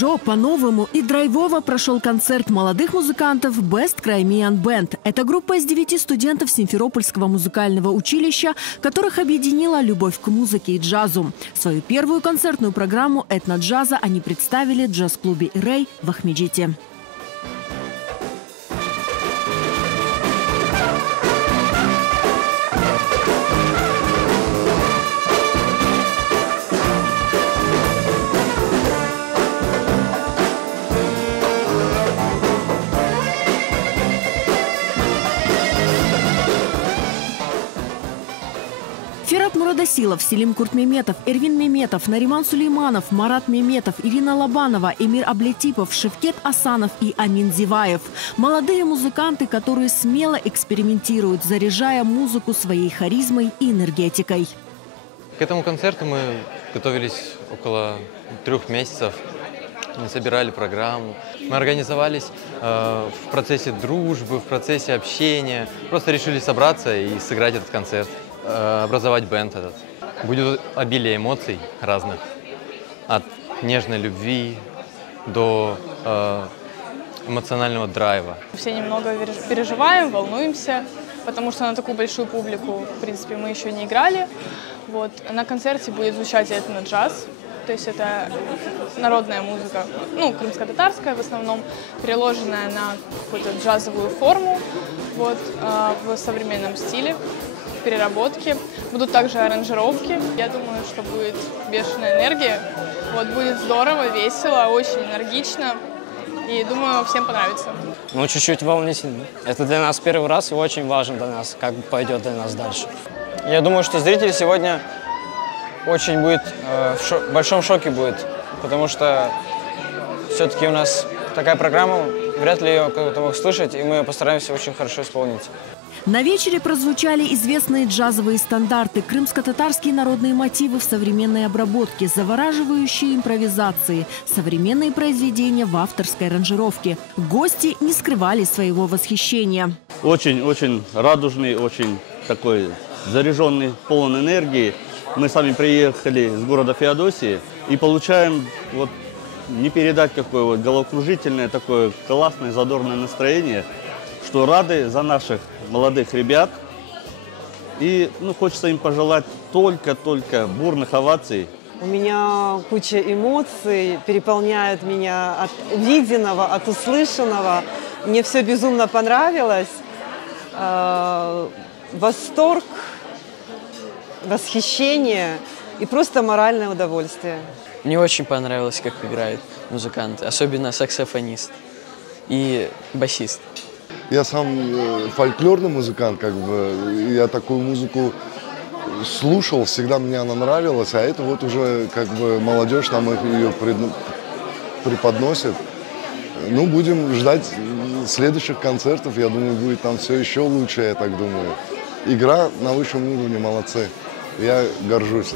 Свежо, по-новому и драйвово прошел концерт молодых музыкантов Best Crimean Band. Это группа из 9 студентов Симферопольского музыкального училища, которых объединила любовь к музыке и джазу. Свою первую концертную программу этно-джаза они представили в джаз-клубе «Ирей» в Ахмеджите. Ферат Мурадасилов, Селим Куртмеметов, Эрвин Меметов, Нариман Сулейманов, Марат Меметов, Ирина Лобанова, Эмир Аблетипов, Шевкет Асанов и Амин Зиваев. Молодые музыканты, которые смело экспериментируют, заряжая музыку своей харизмой и энергетикой. К этому концерту мы готовились около 3 месяцев. Мы собирали программу. Мы организовались в процессе дружбы, в процессе общения. Просто решили собраться и сыграть этот концерт. Образовать бенд этот. Будет обилие эмоций разных. От нежной любви до эмоционального драйва. Все немного переживаем, волнуемся, потому что на такую большую публику, в принципе, мы еще не играли. Вот. На концерте будет звучать этно-джаз, то есть это народная музыка, ну, крымско-татарская в основном, переложенная на какую-то джазовую форму, вот, в современном стиле. Переработки. Будут также аранжировки. Я думаю, что будет бешеная энергия. Вот, будет здорово, весело, очень энергично. И думаю, всем понравится. Ну, чуть-чуть волнительно. Это для нас первый раз и очень важно для нас, как пойдет для нас дальше. Я думаю, что зритель сегодня очень будет в большом шоке будет, потому что все-таки у нас такая программа, вряд ли ее кто-то мог слышать, и мы постараемся очень хорошо исполнить. На вечере прозвучали известные джазовые стандарты, крымско-татарские народные мотивы в современной обработке, завораживающие импровизации, современные произведения в авторской аранжировке. Гости не скрывали своего восхищения. Очень радужный, очень такой заряженный, полон энергии. Мы сами приехали с города Феодосии и получаем вот не передать какое вот головокружительное, такое классное, задорное настроение, что рады за наших молодых ребят. И хочется им пожелать только бурных оваций. У меня куча эмоций, переполняет меня от увиденного, от услышанного. Мне все безумно понравилось. Восторг, восхищение и просто моральное удовольствие. Мне очень понравилось, как играют музыканты, особенно саксофонист и басист. Я сам фольклорный музыкант, я такую музыку слушал, всегда мне она нравилась, а это вот уже молодежь нам ее преподносит. Ну, будем ждать следующих концертов, я думаю, будет там все еще лучше, я так думаю. Игра на высшем уровне, молодцы, я горжусь.